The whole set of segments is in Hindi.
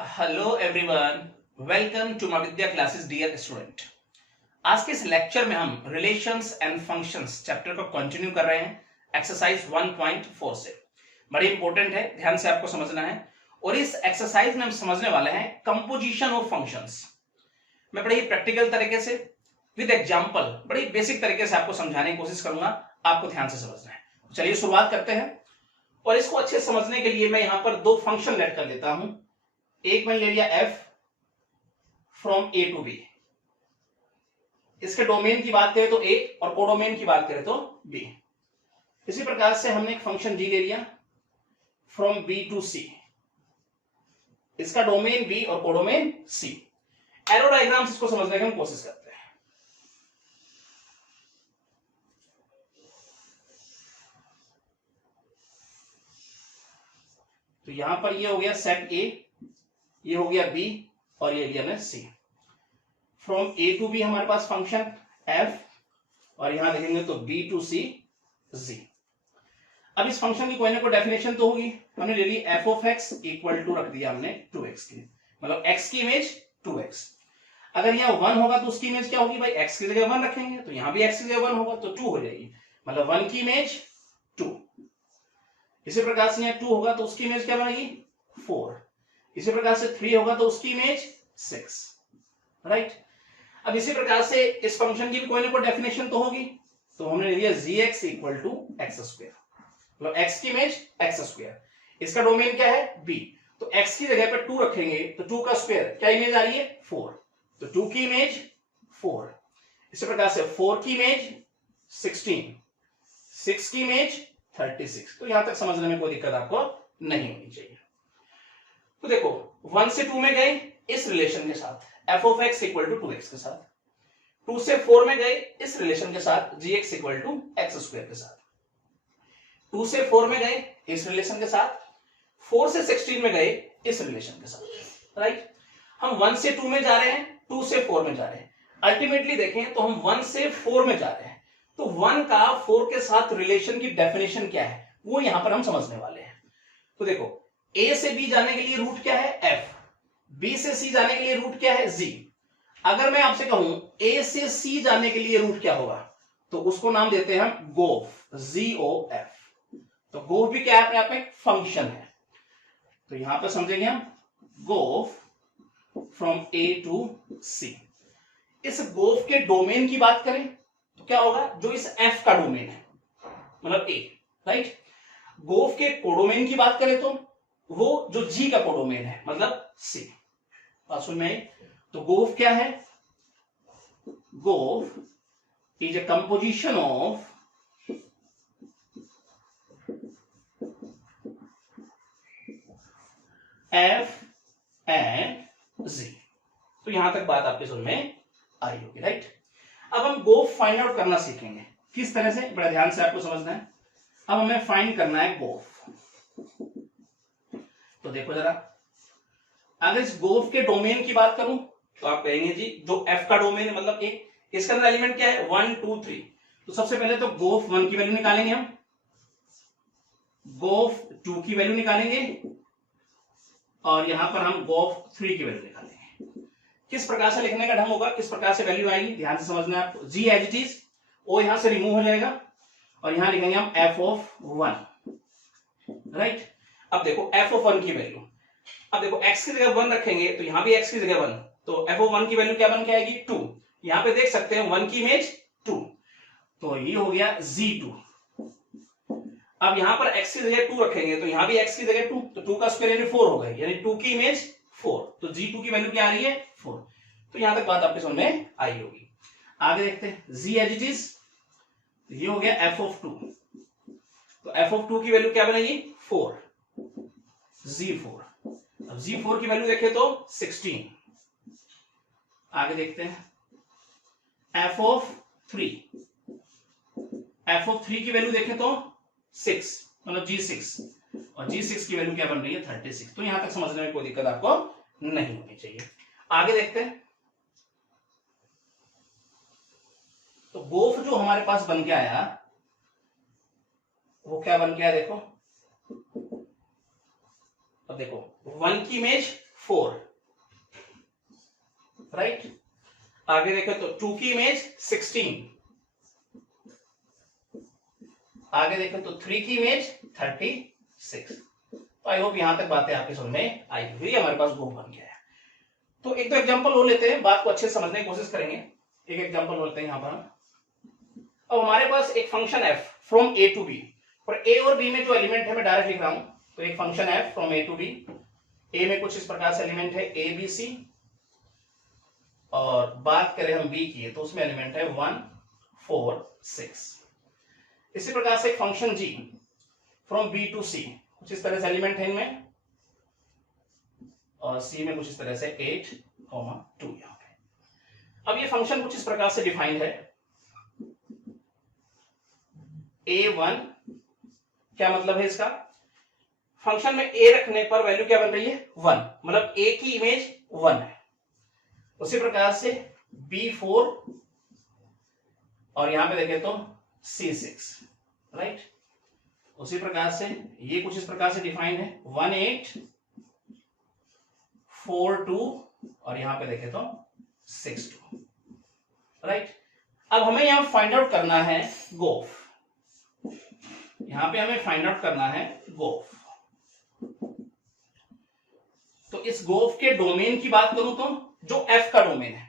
Hello everyone, welcome to my Vidya classes dear student. आज के इस लेक्चर में हम रिलेशंस एंड फंक्शंस चैप्टर को कंटिन्यू कर रहे हैं एक्सरसाइज 1.4 से। बड़ी इंपॉर्टेंट है, ध्यान से आपको समझना है। और इस एक्सरसाइज में हम समझने वाले हैं कंपोजिशन ऑफ फंक्शंस। मैं बड़े ही प्रैक्टिकल तरीके से विद एग्जांपल बड़ी बेसिक तरीके से आपको समझाने की कोशिश करूंगा, आपको ध्यान से समझना है। चलिए शुरुआत करते हैं। और इसको अच्छे से समझने के लिए मैं यहां पर दो फंक्शन लेट कर देता हूं। एक मैंने ले लिया f from a to b। इसके डोमेन की बात करें तो a और कोडोमेन की बात करें तो b। इसी प्रकार से हमने एक फंक्शन g ले लिया फ्रॉम b टू c। इसका डोमेन b और कोडोमेन c। एरो डायग्राम्स इसको समझने की हम कोशिश करते हैं। तो यहां पर ये हो गया सेट a, ये हो गया b और ये लिया हमने c। From a to b हमारे पास फंक्शन f और यहां देखेंगे तो b टू c z। अब इस फंक्शन की कोई ना कोई डेफिनेशन तो होगी। हमने ले ली f of x equal to रख दिया हमने 2x की, मतलब x की इमेज 2x। अगर यहाँ 1 होगा तो उसकी इमेज क्या होगी भाई, x की जगह 1 रखेंगे तो यहाँ भी x की जगह 1 होगा तो 2 हो जाएगी, मतलब 1 की इमेज 2। इसी प्रकार से यहाँ 2 होगा तो उसकी इमेज क्या बनेगी 4। इसी प्रकार से 3 होगा तो उसकी इमेज 6, राइट। अब इसी प्रकार से इस फंक्शन की भी कोई ना कोई डेफिनेशन तो होगी। तो हमने ले लिया gx equal to x square, मतलब x की इमेज एक्स स्क्वायर। इसका डोमेन क्या है b, तो x की जगह पे 2 रखेंगे तो 2 का स्क्वायर क्या इमेज आ रही है 4, तो 2 की इमेज 4। इसी प्रकार से 4 की इमेज 16, 6 की इमेज 36। तो यहां तक समझने में कोई दिक्कत आपको नहीं होनी चाहिए। तो देखो 1 से 2 में गए इस रिलेशन के साथ f of x equal to 2x के साथ, 2 से 4 में गए इस रिलेशन के साथ gx equal to x square के साथ, 2 से 4 में गए इस रिलेशन के साथ, 4 से 16 में गए इस रिलेशन के साथ, राइट। हम 1 से 2 में जा रहे हैं, 2 से 4 में जा रहे हैं। अल्टीमेटली देखें तो हम 1 से 4 में जा रहे हैं, तो 1 का 4 के साथ रिलेशन की डेफिनेशन क्या है वो यहां पर हम समझने वाले हैं। तो देखो a से b जाने के लिए रूट क्या है f, b से c जाने के लिए रूट क्या है z। अगर मैं आपसे कहूं a से c जाने के लिए रूट क्या होगा तो उसको नाम देते हैं हम गोफ, GOF। तो गोफ भी क्या है अपने आप में फंक्शन है। तो यहां पर समझेंगे हम गोफ फ्रॉम a टू c। इस गोफ के डोमेन की बात करें तो क्या होगा, जो इस f का डोमेन है मतलब a, राइट। गोफ के कोडोमेन की बात करें तो वो जो g का कोडोमेन है मतलब c। बात सुन में, तो गोफ क्या है, गोफ is a composition of f and z। तो यहां तक बात आपके समझ में आई होगी, राइट। अब हम गोफ फाइंड आउट करना सीखेंगे किस तरह से, बड़ा ध्यान से आपको समझना है। अब हमें फाइंड करना है गोफ। तो देखो जरा, अगर इस गोफ के डोमेन की बात करूं तो आप कहेंगे जी जो f का डोमेन है मतलब a, इसके अंदर एलिमेंट क्या है 1 2 3। तो सबसे पहले तो गोफ 1 की वैल्यू निकालेंगे हम, गोफ 2 की वैल्यू निकालेंगे और यहां पर हम गोफ 3 की वैल्यू निकालेंगे। किस प्रकार से लिखने का ढंग होगा, किस प्रकार से वैल्यू आएगी, ध्यान से समझना है आपको। g as it is, o यहां से रिमूव हो जाएगा और यहां लिखेंगे हम f ऑफ 1, राइट। अब देखो f ऑफ 1 की वैल्यू, अब देखो x की जगह 1 रखेंगे तो यहां भी x की जगह 1, तो f ऑफ 1 की वैल्यू क्या बन के आएगी 2। यहां पे देख सकते हैं 1 की इमेज 2, तो ये हो गया g2। अब यहां पर x की जगह 2 रखेंगे तो यहां भी x की जगह 2, तो 2 का स्क्वायर यानी 4 हो गया, यानी 2 की इमेज 4, तो g2 की वैल्यू क्या आ रही है 4। तो यहां तक बात आपके समझ में आई होगी। आगे देखते हैं g एज इट इज, ये हो गया f ऑफ 2, तो f ऑफ 2 की वैल्यू क्या बनेगी 4, g4। अब g4 की वैल्यू देखें तो 16। आगे देखते हैं f ऑफ 3, f ऑफ 3 की वैल्यू देखें तो 6, मतलब g6, और g6 की वैल्यू क्या बन रही है 36। तो यहां तक समझने में कोई दिक्कत आपको नहीं होनी चाहिए। आगे देखते हैं, तो गोफ जो हमारे पास बन के आया वो क्या बन के आया देखो। अब देखो 1 की इमेज 4, राइट। आगे देखें तो 2 की इमेज 16, आगे देखें तो 3 की इमेज 36। तो आई होप यहां तक बातें आपकी समझ में आई हुई, हमारे पास गो बन गया है। तो एक दो एग्जांपल हो लेते हैं, बात को अच्छे से समझने की कोशिश करेंगे। एक एग्जांपल हो लेते हैं यहां पर। अब हमारे पास एक function f from a to b, और a और b में जो एलिमेंट है मैं डायरेक्ट लिख रहा हूं। तो एक function f from a to b, a में कुछ इस प्रकार से एलिमेंट है a b c, और बात करें हम b की तो उसमें एलिमेंट है 1 4 6। इसी प्रकार से एक function g from b to c, कुछ इस तरह से एलिमेंट है इनमें, और c में कुछ इस तरह से 8, 2 यहां पे। अब ये फंक्शन कुछ इस प्रकार से डिफाइंड है। a1 क्या मतलब है इसका, फंक्शन में a रखने पर वैल्यू क्या बन रही है 1, मतलब a की इमेज 1 है। उसी प्रकार से b4, और यहां पे देखें तो c6, राइट। उसी प्रकार से ये कुछ इस प्रकार से डिफाइंड है 1 8 4 2, और यहां पे देखें तो 6 2, राइट। अब हमें यहां फाइंड आउट करना है गोफ, यहां पे हमें फाइंड आउट करना है गोफ। तो इस गोफ के डोमेन की बात करूं तो जो f का डोमेन है,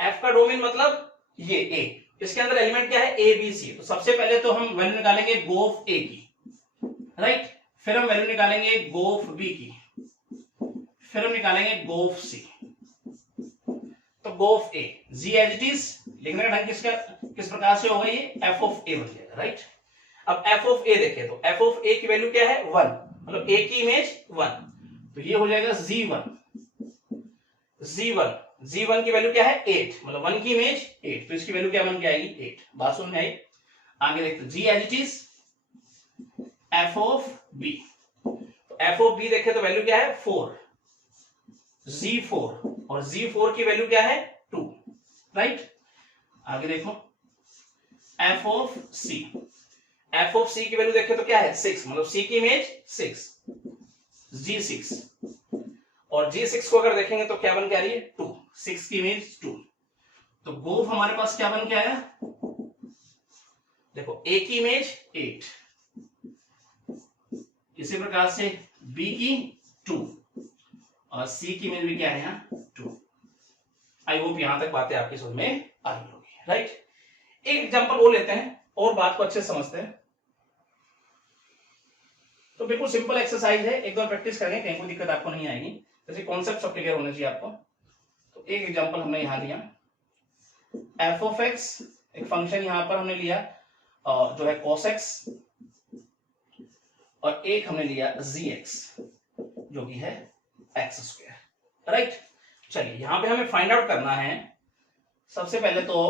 f का डोमेन मतलब ये a, इसके अंदर एलिमेंट क्या है a b c। तो सबसे पहले तो हम वैल्यू निकालेंगे गोफ a की, राइट। फिर हम वैल्यू निकालेंगे गोफ b की, फिर हम निकालेंगे गोफ c। तो gof a g as it is लिखने का ढंग किस प्रकार से होगा, ये f ऑफ a बन जाएगा, राइट। अब f ऑफ a देखें तो f ऑफ a की वैल्यू क्या है 1, मतलब a की इमेज 1, तो ये हो जाएगा g1 g1 की वैल्यू क्या है 8, मतलब 1 की इमेज 8, तो इसकी वैल्यू क्या बन के आएगी 8। बात समझ में आई। आगे देखते g as it is f of b, तो f ऑफ b देखें तो वैल्यू क्या है 4 g4, और g4 की वैल्यू क्या है 2, राइट। आगे देखो f of c, f of c की वैल्यू देखें तो क्या है 6, मतलब c की इमेज 6 g6, और g6 को अगर देखेंगे तो क्या बन के आ रही है 2, 6 की इमेज 2। तो गोफ हमारे पास क्या बन के आया, देखो a की इमेज 8, इसी प्रकार से b की 2, और c की इमेज भी क्या है यहाँ 2। आई होप यहां तक बातें आपकी समझ में आ रही होगी, राइट। एक एग्जांपल वो लेते हैं और बात को अच्छे से समझते हैं। तो बिल्कुल सिंपल एक्सरसाइज है, एक बार प्रैक्टिस करेंगे, कहीं कोई दिक्कत आपको नहीं आएगी। जैसे कॉन्सेप्ट सब क्लियर होने चाहिए आपको। तो एक एग्जांपल हमने यहां लिया f ऑफ x, एक फंक्शन यहां पर हमने लिया जो है cos x, और एक हमने लिया gx जो कि है x², राइट। चलिए यहां पे हमें फाइंड आउट करना है सबसे पहले तो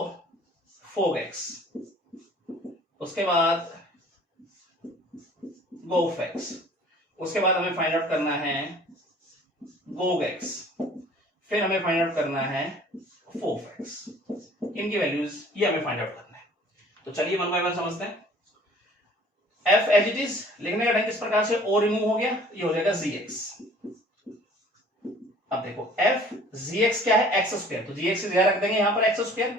fog x, उसके बाद गोफ x, उसके बाद हमें फाइंड आउट करना है गोग x, फिर हमें फाइंड आउट करना है फोफ x। इनकी वैल्यूज ये हमें फाइंड आउट करना है। तो चलिए वन बाय वन समझते हैं। f एज इट इज लिखने का ढंग किस प्रकार से, o रिमूव हो गया, ये हो जाएगा gx। अब देखो f gx क्या है x², तो gx की जगह रख देंगे यहां पर x²,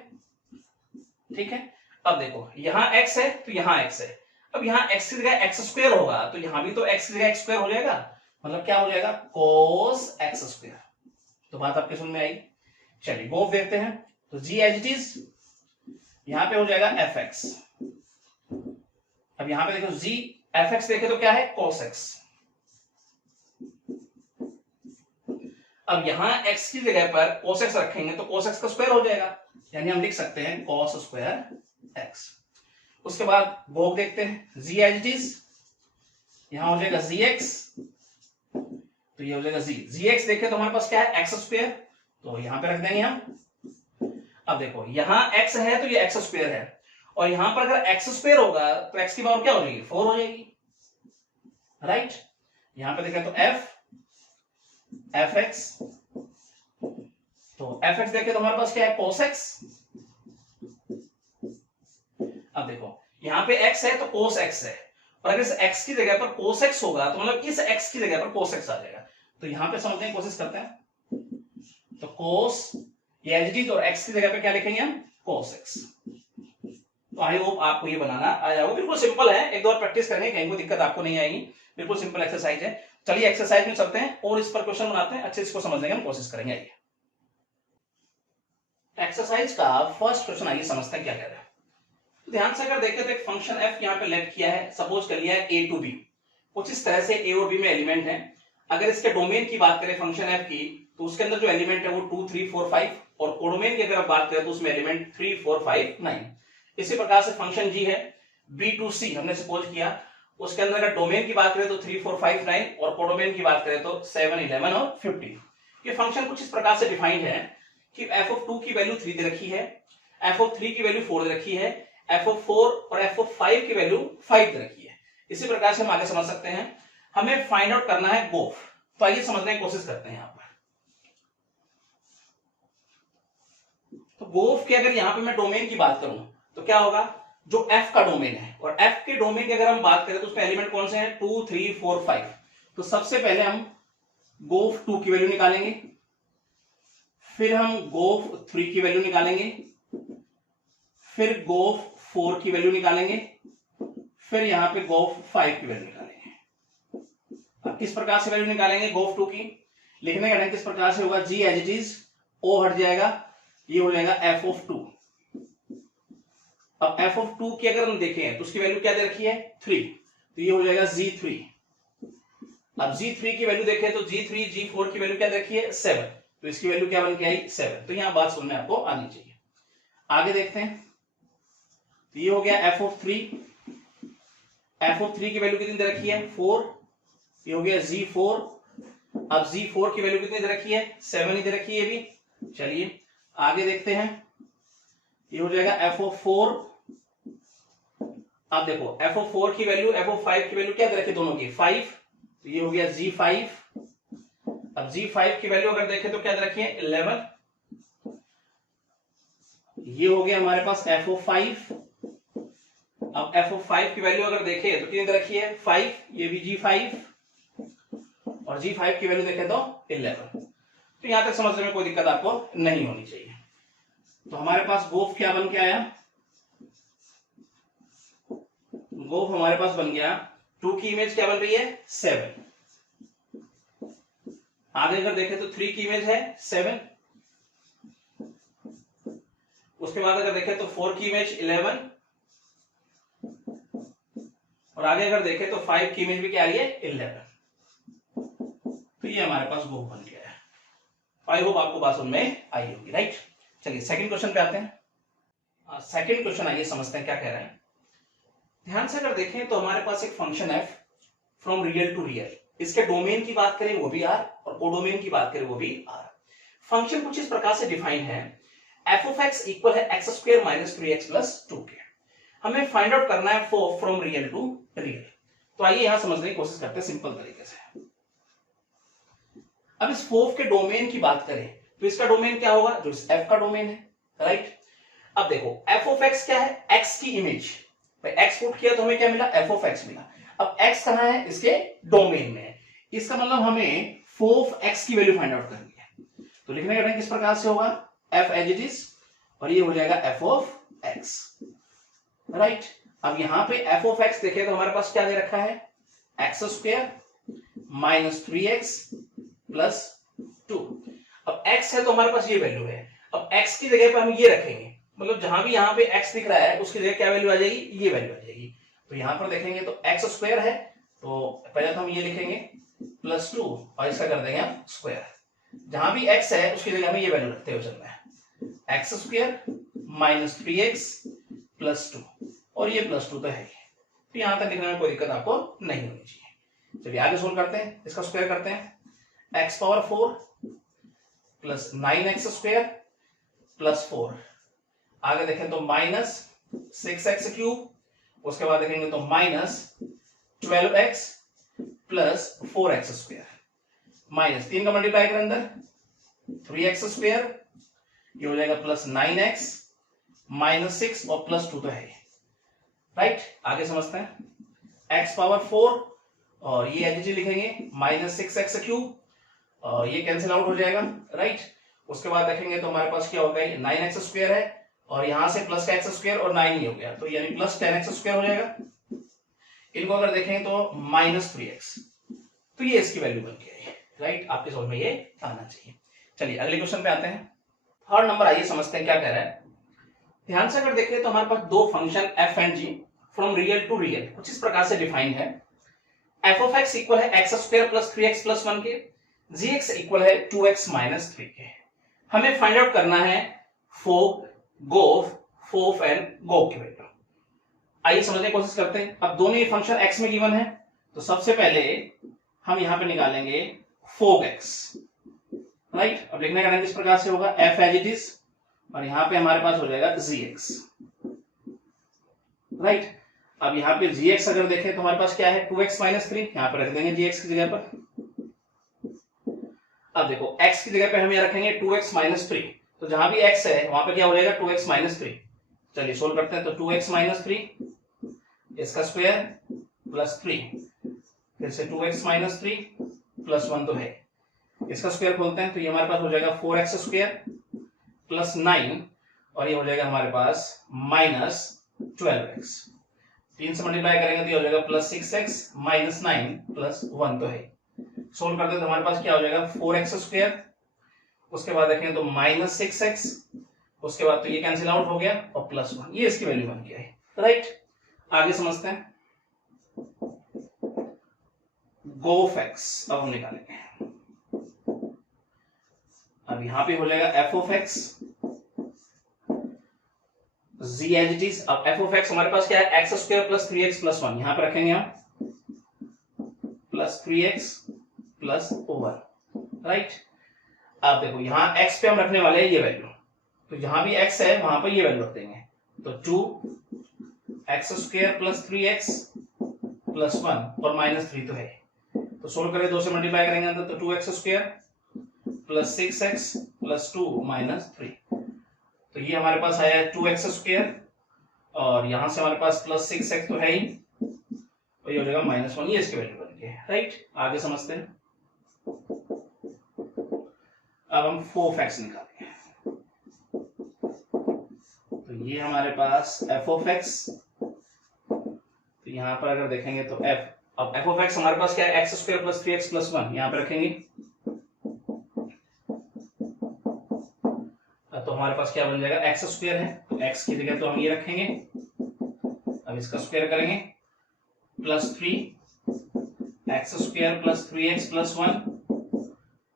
ठीक है। अब देखो यहां x है तो यहां x है, अब यहां x की जगह x² होगा तो यहां भी तो x की जगह x² हो जाएगा, मतलब क्या हो जाएगा cos x²। तो बात आपके समझ में आई। चलिए गोफ देखते हैं। तो g एज इट इज यहां पे हो जाएगा fx। अब यहां पे देखो g fx देखे तो क्या है cos x। अब यहां x की जगह पर cos x रखेंगे तो cos x का स्क्वायर हो जाएगा, यानी हम लिख सकते हैं cos² x। उसके बाद गोग देखते हैं, g एज इट इज यहां हो जाएगा gx, तो ये हो जाएगा gx देखें तो हमारे पास क्या है x², तो यहां पे रख देंगे हम। अब देखो यहां x है तो ये x² है, और यहां पर अगर x² होगा तो x की पावर क्या हो जाएगी 4 हो जाएगी, राइट। यहां पे देखें तो fx, तो fx देखें तो हमारे पास क्या है cos x। अब देखो यहां पे x है तो cos x है, और अगर इस x की जगह पर cos x होगा तो मतलब इस x की जगह पर cos x आ जाएगा। तो यहां पे समझने की कोशिश करते हैं। तो कोस, ये एच डी, और एक्स की जगह पे क्या लिखेंगे हम, कोस एक्स। तो आई होप आपको ये बनाना आ जाएगा, बिल्कुल सिंपल है, एक दो बार प्रैक्टिस करेंगे, कहीं कोई दिक्कत आपको नहीं आएगी, बिल्कुल सिंपल एक्सरसाइज है। चलिए एक्सरसाइज में चलते हैं और इस पर क्वेश्चन बनाते हैं, अच्छे इसको समझने की हम कोशिश करेंगे। आइए एक्सरसाइज का फर्स्ट क्वेश्चन आइए समझते हैं क्या कह रहा है। तो ध्यान से अगर देखें तो एक फंक्शन एफ यहाँ पे लेट किया है, सपोज कर लिया है ए टू बी, कुछ इस तरह से ए और बी में एलिमेंट है। अगर इसके डोमेन की बात करें फंक्शन एफ की, तो उसके अंदर जो एलिमेंट है वो 2 3 4 5, और कोडोमेन की अगर आप बात करें तो उसमें एलिमेंट 3 4 5 9। इसी प्रकार से फंक्शन जी है बी टू सी, हमने सपोज किया, उसके अंदर अगर डोमेन की बात करें तो 3 4 5 9, और कोडोमेन की बात करें तो 7 11 और 50। ये फंक्शन कुछ इस प्रकार से डिफाइंड है कि एफ ऑफ 2 की वैल्यू 3 दे रखी है, एफ ऑफ 3 की वैल्यू 4 दे रखी है, एफ ऑफ 4 और एफ ऑफ 5 की वैल्यू 5 दे रखी है। इसी प्रकार से हम आगे समझ सकते हैं, हमें फाइंड आउट करना है गोफ। तो आइए समझने की कोशिश करते हैं यहां पर। तो गोफ के अगर यहां पे मैं डोमेन की बात करूं तो क्या होगा, जो एफ का डोमेन है, और एफ के डोमेन की अगर हम बात करें तो उसमें एलिमेंट कौन से हैं, 2 3 4 5। तो सबसे पहले हम गोफ 2 की वैल्यू निकालेंगे, फिर हम गोफ 3 की वैल्यू निकालेंगे, फिर गोफ 4 की वैल्यू निकालेंगे, फिर यहां पे गोफ 5 की वैल्यू निकालेंगे। अब किस प्रकार से वैल्यू निकालेंगे गोफ 2 की, लिखने का ढंग किस प्रकार से होगा, जी एज इट इज, ओ हट जाएगा, ये हो जाएगा एफ ऑफ 2। अब एफ ऑफ 2 की अगर हम देखें तो उसकी वैल्यू क्या दे रखी है, 3, तो ये हो जाएगा g3। अब g3 की वैल्यू देखें तो g3 g4 की वैल्यू क्या दे रखी है, 7, तो इसकी वैल्यू क्या बन के आई, 7। तो यहां बात सुनने आपको आनी चाहिए। आगे देखते हैं, तो ये हो गया एफ ऑफ 3, एफ ऑफ 3 की वैल्यू कितनी दे रखी है, 4, ये हो गया g4। अब g4 की वैल्यू कितनी दे रखी है, 7 ही दे रखी है अभी। चलिए आगे देखते हैं, ये हो जाएगा एफ ऑफ 4। अब देखो एफ ऑफ 4 की वैल्यू, एफ ऑफ 5 की वैल्यू क्या दे रखी है दोनों की, 5, तो ये हो गया g5। अब g5 की वैल्यू अगर देखें तो क्या दे रखी है, 11, ये हो गया हमारे पास एफ ऑफ 5। अब एफ ऑफ 5 की वैल्यू अगर देखें तो कितनी दे रखी है, 5, ये भी g5, और g5 की वैल्यू देखें तो 11। तो यहां तक समझने में कोई दिक्कत आपको नहीं होनी चाहिए। तो हमारे पास गोफ क्या बन के आया, गोफ हमारे पास बन गया 2 की इमेज क्या बन रही है, 7। आगे अगर देखें तो 3 की इमेज है 7, उसके बाद अगर देखें तो 4 की इमेज 11, और आगे अगर देखें तो 5 की इमेज भी क्या आ रही है, 11। तो ये हमारे पास गोफ बन गया है। आई होप आपको बात समझ में आई होगी, राइट। चलिए सेकंड क्वेश्चन पे आते हैं। सेकंड क्वेश्चन आइए समझते हैं क्या कह रहा है। ध्यान से अगर देखें तो हमारे पास एक फंक्शन है फ्रॉम रियल टू रियल, इसके डोमेन की बात करें वो भी आर, और कोडोमेन की बात करें वो भी आर। फंक्शन कुछ इस प्रकार से डिफाइन है, एफ ऑफ एक्स इक्वल है x square minus 3x plus 2k। हमें फाइंड आउट करना है फ्रॉम रियल टू रियल। तो आइए यहां समझने की कोशिश करते हैं सिंपल तरीके से। अब इस फोफ के डोमेन की बात करें तो इसका डोमेन क्या होगा, जो इस एफ का डोमेन है, राइट। अब देखो एफ ऑफ एक्स क्या है, एक्स की इमेज, भाई एक्स पुट किया तो हमें क्या मिला, एफ ऑफ एक्स मिला। अब एक्स कहां है, इसके डोमेन में है, इसका मतलब हमें फोफ एक्स की वैल्यू फाइंड आउट करनी है। तो लिखने का किस प्रकार से होगा, एफ एज इट इज, और ये हो जाएगा एफ ऑफ एक्स, राइट। अब यहां पे एफ ऑफ एक्स देखें तो हमारे पास क्या दे रखा है, x square minus 3x plus 2। अब x है तो हमारे पास ये वैल्यू है, अब x की जगह पे हम ये रखेंगे, मतलब जहां भी यहां पे x दिख रहा है उसकी जगह क्या वैल्यू आ जाएगी, ये वैल्यू आ जाएगी। तो यहां पर देखेंगे तो एक्स स्क्वायर है, तो पहले तो हम ये लिखेंगे प्लस 2, और इसका कर देंगे हम स्क्वायर। जहां भी x है उसकी जगह हमें ये वैल्यू रखते हुए चलना है, x square minus 3x plus 2, और ये प्लस 2 तो है। तो यहां तक लिखने में कोई दिक्कत आपको नहीं होनी चाहिए। चलिए आगे सोल्व करते हैं, इसका स्क्वायर करते हैं, x power 4 plus 9x square plus 4, आगे देखें तो माइनस 6x क्यूब, उसके बाद देखेंगे तो minus 12x plus 4x square, minus 3 का मल्टीप्लाई कर अंदर 3x स्क्वायर, ये हो जाएगा प्लस 9x माइनस 6 और प्लस 2 तो है, राइट। आगे समझते हैं, x पावर 4 और ये एच लिखेंगे माइनस 6x क्यूब, और ये कैंसिल आउट हो जाएगा, राइट। उसके बाद देखेंगे तो हमारे पास क्या होगा, ये 9x स्क्वायर है और यहां से प्लस का एक्स स्क्वायर और 9 ही हो गया, तो यानी प्लस 10x स्क्वायर हो जाएगा। इनको अगर देखें तो -3x, तो ये इसकी वैल्यू बन गई है, राइट। आपके समझ में ये आना चाहिए। चलिए अगले क्वेश्चन पे आते हैं। थर्ड नंबर आइए समझते हैं क्या कह रहा है। ध्यान से अगर देखें तो हमारे पास दो function f and g from real to real कुछ इस प्रकार से डिफाइन है। f ऑफ x इक्वल है x square plus 3x plus 1 के, gx इक्वल है 2x माइनस 3 के। हमें फाइंड आउट करना है फोक, गोफ, फोफ एंड गोफ की वैल्यू। आइए समझने की कोशिश करते हैं। अब दोनों ही फंक्शन x में गिवन है, तो सबसे पहले हम यहां पे निकालेंगे फोक x, राइट। अब लिखने का ढंग इस प्रकार से होगा f एज इट इज और यहां पे हमारे पास हो जाएगा gx, राइट। अब यहाँ पे gx अगर देखें तो हमारे पास क्या है 2x माइनस 3, यहाँ पे रख देंगे gx की जगह पर। अब देखो x की जगह पे हम यहाँ रखेंगे 2x माइनस 3, तो जहां भी x है वहां पे क्या हो जाएगा 2x माइनस 3। चलिए सोल्व करते हैं। तो 2x माइनस 3 इसका स्क्वायर प्लस 3, फिर से 2x माइनस 3 प्लस 1 तो है, इसका स्क्वायर खोलते हैं तो ये हमारे पास हो जाएगा 4x स्क्वायर प्लस 9 और ये हो जाएगा हमारे पास माइनस 12x। 3 से मल्टीप्लाई करेंगे तो ये हो जाएगा प्लस 6x माइनस 9 प्लस 1 तो है। सोल्व करते हैं तो हमारे पास क्या हो जाएगा 4x स्क्वायर, उसके बाद देखेंगे तो माइनस 6x, उसके बाद तो ये कैंसिल आउट हो गया और प्लस 1, ये इसकी वैल्यू बन गया है, राइट। आगे समझते हैं गोफ x। अब हम निकालेंगे, अब यहां पे हो जाएगा f of x z as it is. अब f ऑफ x हमारे पास क्या है x square plus 3x plus 1, यहां पे रखेंगे हम प्लस 3x प्लस 1, राइट। अब देखो यहां x पे हम रखने वाले हैं ये वैल्यू, तो जहां भी x है वहां पर ये वैल्यू रख देंगे, तो 2x square plus 3x plus 1 और माइनस 3 तो है। तो सोल्व करें 2 से मल्टीप्लाई करेंगे अंदर तो 2x square plus 6x plus 2 minus 3, तो ये हमारे पास आया है 2x स्क्वायर और यहां से हमारे पास प्लस 6x तो है ही और ये हो जाएगा माइनस 1, ये इसकी वैल्यू बन गई है, राइट। आगे समझते हैं। अब हम 4x निकालेंगे, तो ये हमारे पास f ऑफ x, तो यहां पर अगर देखेंगे तो f, अब f ऑफ x हमारे पास क्या है x square plus 3x plus 1, यहां पे रखेंगे तो हमारे पास क्या बन जाएगा x स्क्वायर है, तो x की जगह तो हम ये रखेंगे, अब इसका स्क्वायर करेंगे plus 3x square plus 3x plus 1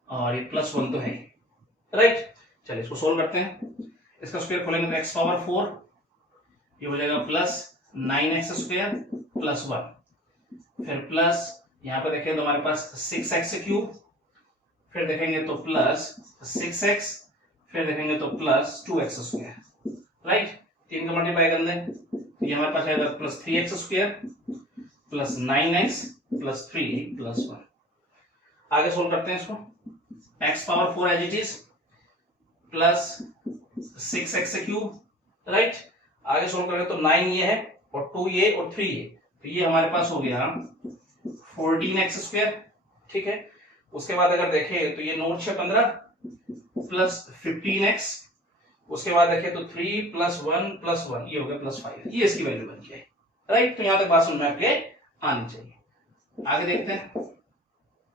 और ये प्लस 1 तो है, राइट। चलिए इसको सोल्व करते हैं। इसका स्क्वायर खोलेंगे तो x पावर 4, ये हो जाएगा प्लस 9x स्क्वायर प्लस 1, फिर प्लस यहां पर देखें तो हमारे पास 6x क्यूब, फिर देखेंगे तो प्लस 6x, फिर देखेंगे तो प्लस 2x स्क्वायर, राइट। 3 का मल्टीप्लाई कर दें तो ये हमारे पास आएगा plus 3x square plus 9x plus 3 plus 1। आगे सोल्व करते हैं इसको, x power 4 as it is plus 6x cube, right. आगे सोल्व करेंगे तो 9 ये है और 2 ये और 3 ये, तो ये हमारे पास हो गया 14x स्क्वायर, ठीक है। उसके बाद अगर देखें तो ये 9 6 15 प्लस 15x, उसके बाद देखें तो 3 प्लस 1 प्लस 1, ये हो गया प्लस 5, ये इसकी वैल्यू बन गई, राइट। तो यहां तक बात समझ में आपके आनी चाहिए। आगे देखते हैं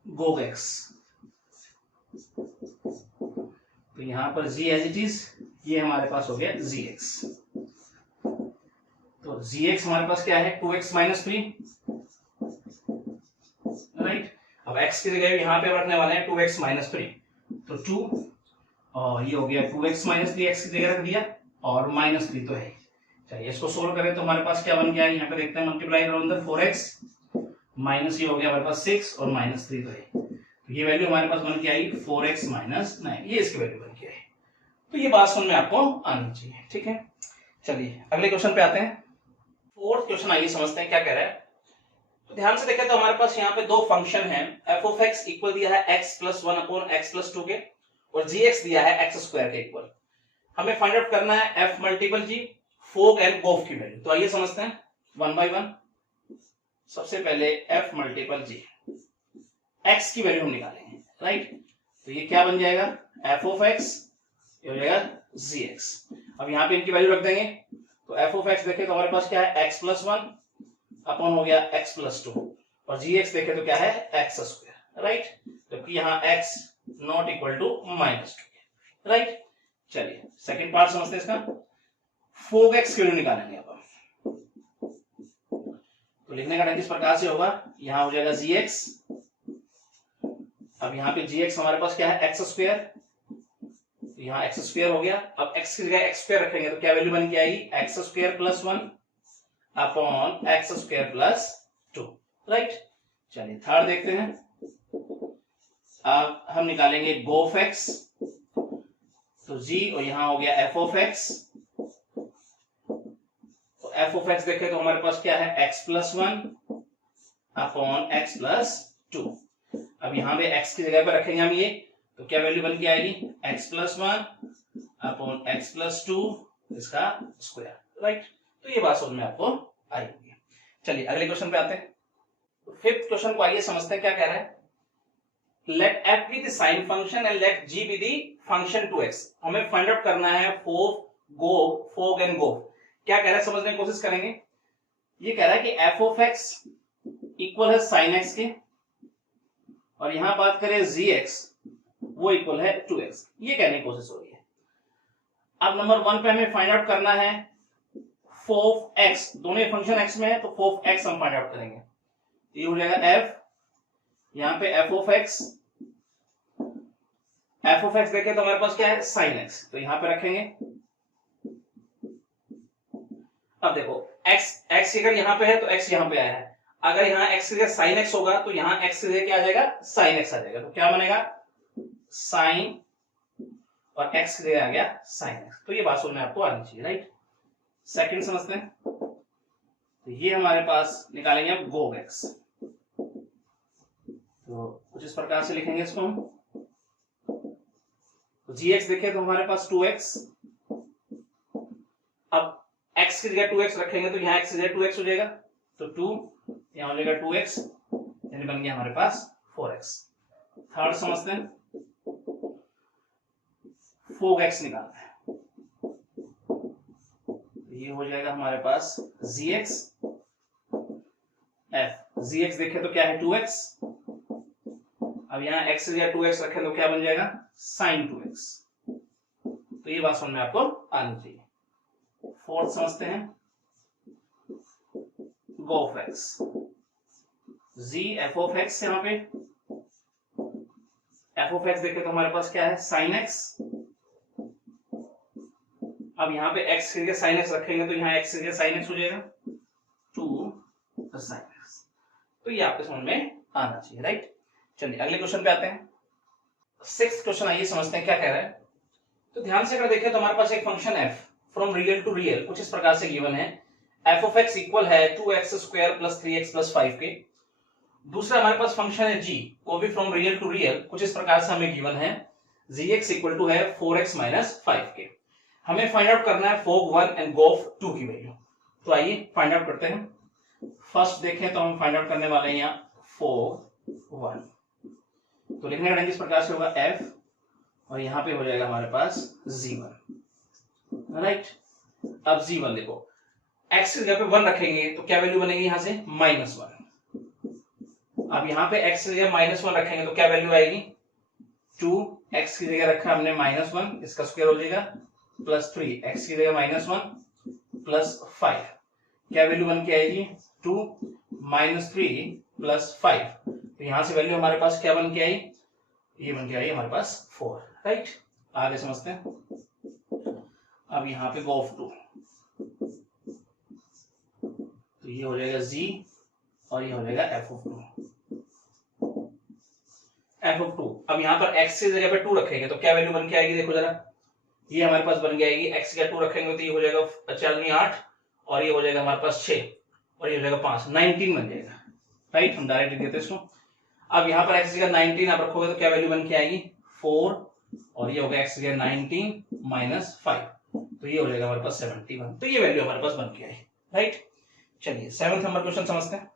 गोx, तो यहां पर g एज इट इज, ये हमारे पास हो गया gx, तो gx हमारे पास क्या है 2x माइनस 3, राइट। अब x की जगह यहां पे रखने वाले हैं 2x माइनस 3, तो 2 और ये हो गया 2x माइनस 3, x की जगह रख दिया और माइनस 3 तो है। चलिए इसको सोल्व करें तो हमारे पास क्या बन गया, यहाँ पे देखते हैं मल्टीप्लाई करो अंदर 4x माइनस ये हो गया हमारे पास 6 और माइनस 3 तो है, तो ये वैल्यू हमारे पास बन के आई 4x माइनस 9, ये इसकी वैल्यू बन के आई। तो ये बात समझ में आपको आनी चाहिए, ठीक है। चलिए अगले क्वेश्चन पे आते हैं। फोर्थ क्वेश्चन आइए समझते हैं क्या कह रहा है। तो ध्यान से देखें तो हमारे पास यहाँ पे दो फंक्शन है, f ऑफ x इक्वल दिया है x plus 1 upon x plus 2 के और gx दिया है x स्क्वायर के इक्वल। हमें फाइंड आउट करना है f multiple g, fog and gof की वैल्यू। तो आइए समझते हैं वन बाय वन। सबसे पहले f मल्टीपल g, x की वैल्यू हम निकालेंगे, राइट। तो ये क्या बन जाएगा, एफ ऑफ एक्स, ये हो जाएगा जी एक्स। अब यहाँ पे इनकी वैल्यू रख देंगे, तो एफ ऑफ एक्स देखे तो हमारे पास क्या है, एक्स प्लस वन अपॉन हो गया एक्स प्लस टू, और जी एक्स देखे तो क्या है, एक्स स्क्वायर, राइट। जबकि यहाँ x not equal to minus two, right. चलिए सेकेंड पार्ट समझते हैं इसका। फोग एक्स की वैल्यू निकालेंगे अब। तो लिखने का ढंग इस प्रकार से होगा, यहाँ हो जाएगा जी एक्स, अब यहाँ पे जी एक्स हमारे पास क्या है, एक्स स्क्वायर, यहाँ एक्स स्क्वायर हो गया। अब एक्स की जगह एक्स स्क्वायर रखेंगे तो क्या वैल्यू बन के आएगी, x square plus one upon x square plus two, right. चलिए थर्ड देखते हैं। अब हम निकालेंगे गोफ एक्स, तो जी और यहां हो गया एफ ऑफ एक्स, तो एफ ऑफ एक्स देखें तो हमारे पास क्या है, x plus one upon x plus two. अब यहां पे एक्स की जगह पर रखेंगे हम ये, तो क्या वैल्यू बन के आएगी, x plus one upon x plus two इसका स्क्वायर, राइट। तो ये बात समझ में आपको आएगी। चलिए अगले क्वेश्चन पे आते हैं। तो फिफ्थ क्वेश्चन को आइए समझते हैं क्या कह रहा है। Let f be the sine function and let g be the function two x. हमें फाइंड आउट करना है फोग एंड गोफ। क्या कह रहा है समझने की कोशिश करेंगे। ये कह रहा है कि एफ ऑफ एक्स इक्वल है साइन एक्स के, और यहां बात करें जी एक्स वो इक्वल है 2x, ये कहने की कोशिश हो रही है। अब नंबर वन पे हमें फाइंड आउट करना है फोफ एक्स, दोनों फंक्शन एक्स में है तो फोफ एक्स हम फाइंड आउट करेंगे। ये हो जाएगा एफ, यहां पे F of x, F of x देखें तो हमारे पास क्या है, साइन एक्स, तो यहां पे रखेंगे। अब देखो एक्स अगर यहां पे है तो एक्स यहां पे आया है, अगर यहां एक्स की जगह साइन एक्स होगा तो यहां एक्स की जगह क्या आ जाएगा, साइन एक्स आ जाएगा। तो क्या बनेगा, साइन और एक्स की जगह आ गया साइन एक्स। तो ये बात समझ में आपको आनी चाहिए, राइट। सेकंड समझते हैं। तो ये हमारे पास निकालेंगे अब गोग एक्स, तो कुछ इस प्रकार से लिखेंगे इसको हम। तो जी एक्स देखें तो हमारे पास 2x, अब x की जगह 2x रखेंगे तो यहाँ x की जगह 2x हो जाएगा, तो 2 यहाँ हो जाएगा 2x, यानी बन गया हमारे पास 4x। थर्ड समझते हैं, फोग एक्स निकालना है। ये हो जाएगा हमारे पास gx, f gx देखें तो क्या है 2x, अब यहाँ x की जगह 2x रखें तो क्या बन जाएगा, sin 2x। तो ये बात समझ में आपको आनी चाहिए। फोर्थ समझते हैं, gof x, g f of x, यहाँ पे एफ ऑफ एक्स देखें तो हमारे पास क्या है, साइन एक्स, अब यहाँ पे x की जगह साइन एक्स रखेंगे तो यहाँ x की जगह साइन एक्स हो जाएगा 2 साइन एक्स। तो ये आपके समझ में आना चाहिए, राइट। चलिए अगले क्वेश्चन पे आते हैं। सिक्स्थ क्वेश्चन आइए समझते हैं क्या कह रहा है। तो ध्यान से अगर देखें तो हमारे पास एक function f from real to real कुछ इस प्रकार से गिवन है, f ऑफ x इक्वल है 2x square plus 3x plus 5 के। दूसरा हमारे पास फंक्शन है g, वो भी फ्रॉम रियल टू रियल कुछ इस प्रकार से हमें गिवन है, gx इक्वल टू है 4x माइनस 5 के। हमें फाइंड आउट करना है फोग 1 एंड गोफ 2 की वैल्यू। तो आइए फाइंड आउट करते हैं। फर्स्ट देखें तो हम फाइंड आउट करने वाले हैं यहाँ फोग 1। तो लिखने का ढंग इस प्रकार से होगा f, और यहाँ पे हो जाएगा हमारे पास g1, राइट। अब g1 देखो, x की जगह पे 1 रखेंगे तो क्या वैल्यू बनेगी यहाँ से, -1। अब यहाँ पे x की जगह -1 रखेंगे तो क्या वैल्यू आएगी, 2, x की जगह रखा हमने -1, इसका स्क्वायर हो जाएगा, प्लस 3, x की जगह -1 प्लस 5, क्या वैल्यू बन के आएगी, 2 -3 प्लस 5। तो यहां से वैल्यू हमारे पास क्या बन के आई, ये बन के आई हमारे पास 4, राइट। आगे समझते हैं। अब यहाँ पे गोफ 2, तो ये हो जाएगा g और ये हो जाएगा f ऑफ 2। अब यहाँ पर x की जगह पे 2 रखेंगे तो क्या वैल्यू बन के आएगी, देखो जरा, ये हमारे पास बन जाएगी, x की जगह 2 रखेंगे तो ये हो जाएगा 8, और ये हो जाएगा हमारे पास 6, और ये हो जाएगा 5, 19 बन जाएगा, राइट। हम डायरेक्ट लिख देते हैं इसको। अब यहाँ पर x की जगह 19 आप रखोगे तो क्या वैल्यू बन के आएगी, 4, और ये हो गया x की जगह 19 माइनस 5, तो ये हो जाएगा हमारे पास 71। तो ये वैल्यू हमारे पास बन के आई, राइट। चलिए 7th नंबर क्वेश्चन समझते हैं।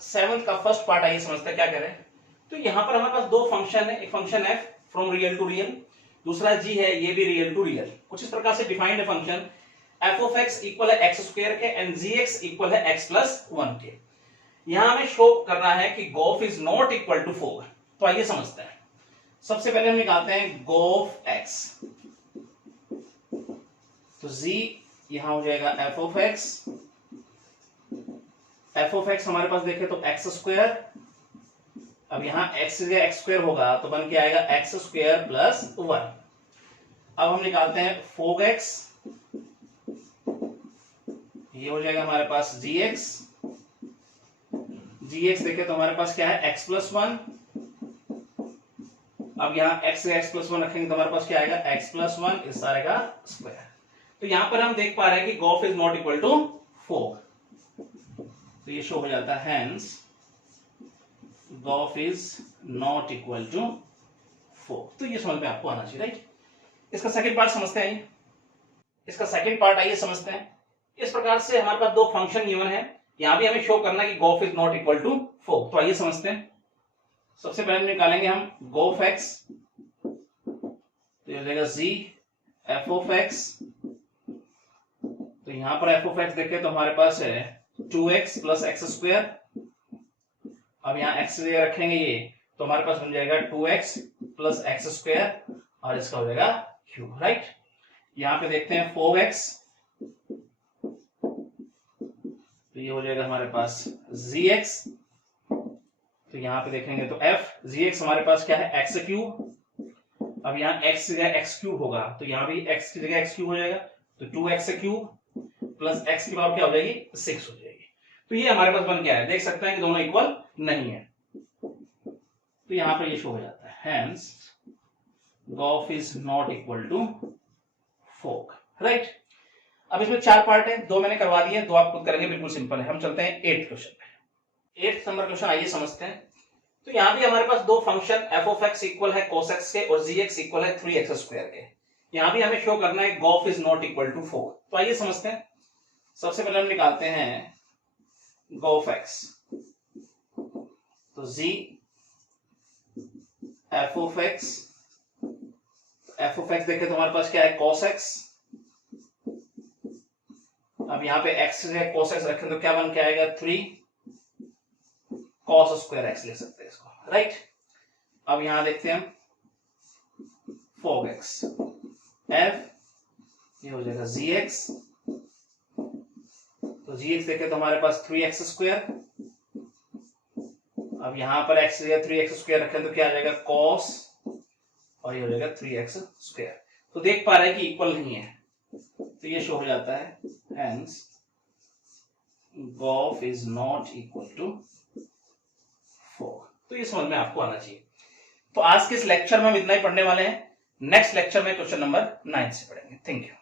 7th का फर्स्ट पार्ट आइए समझते हैं क्या कह रहे हैं। तो यहां पर हमारे पास दो फंक्शन है, एक function f from real to real, दूसरा g है, ये भी रियल टू रियल। कुछ इस प्रकार से डिफाइंड है फंक्शन f ऑफ x इक्वल है x स्क्वायर के एंड gx इक्वल है x प्लस 1 के। यहां हमें शो करना है कि गोफ इज नॉट इक्वल टू 4। तो आइए समझते हैं। सबसे पहले हम निकालते हैं गोफ x, तो g यहां हो जाएगा f ऑफ x हमारे पास देखें तो x स्क्वायर, अब यहां x x स्क्वायर होगा तो बन के आएगा x स्क्वायर प्लस 1। अब हम निकालते हैं फोग x, ये हो जाएगा हमारे पास gx देखें तो हमारे पास क्या है x प्लस 1। अब यहां x प्लस 1 रखेंगे तो हमारे पास क्या आएगा x प्लस 1 इस सारे का स्क्वायर। तो यहां पर हम देख पा रहे हैं कि गोफ इज नॉट इक्वल टू 4, तो ये शो हो जाता है hence gof is not equal to 4। तो ये समझ में आपको आना चाहिए, राइट। इसका सेकंड पार्ट समझते हैं। इसका सेकंड पार्ट आइए समझते हैं। इस प्रकार से हमारे पास दो फंक्शन गिवन है, यहां भी हमें शो करना है कि गोफ इज नॉट इक्वल टू 4। तो आइए समझते हैं। सबसे पहले निकालेंगे हम गोफ x, तो ये हो जाएगा g f ऑफ x। तो यहां पर f ऑफ x देखें तो हमारे पास है 2x प्लस एक्स स्क्वायर। अब यहाँ x रखेंगे ये तो हमारे पास बन जाएगा 2x प्लस एक्स स्क्वायर और इसका हो जाएगा क्यूब, राइट। यहां पे देखते हैं 4x, तो ये हो जाएगा हमारे पास gx। तो यहां पे देखेंगे तो f gx हमारे पास क्या है x क्यूब। अब यहाँ x की जगह x क्यूब होगा तो यहाँ भी x की जगह x क्यूब हो जाएगा, तो 2x क्यूब प्लस x की पावर क्या हो जाएगी 6 हो जाएगी। तो ये हमारे पास बन गया है, देख सकते हैं कि दोनों इक्वल नहीं है, तो यहां पर ये शो हो जाता है hence gof is not equal to 4, right. अब इसमें 4 पार्ट है, 2 मैंने करवा दिए, 2 आप खुद करेंगे, बिल्कुल सिंपल है। हम चलते हैं 8th क्वेश्चन पे। 8th नंबर क्वेश्चन आइए समझते हैं। तो यहां भी हमारे पास दो फंक्शन f ऑफ x इक्वल है cos x के और gx इक्वल है 3x स्क्वायर के। यहां भी हमें शो करना है गोफ इज नॉट इक्वल टू 4। तो आइए समझते हैं। सबसे पहले हम निकालते हैं गोफ x, तो g f ऑफ x देखें तो हमारे पास क्या है cos x। अब यहां पे x है cos x रखें तो क्या बन के आएगा 3 cos स्क्वायर x ले सकते हैं इसको, राइट। अब यहां देखते हैं हम fog x f, ये हो जाएगा gx। तो gx देखें तो हमारे पास 3x स्क्वायर। अब यहां पर x या 3x स्क्वायर रखें तो क्या आ जाएगा cos और ये हो जाएगा 3x स्क्वायर। तो देख पा रहे हैं कि इक्वल नहीं है, तो ये शो हो जाता है hence gof is not equal to 4। तो ये समझ में आपको आना चाहिए। तो आज के इस लेक्चर में हम इतना ही पढ़ने वाले हैं। नेक्स्ट लेक्चर में क्वेश्चन नंबर 9 से पढ़ेंगे। Thank you.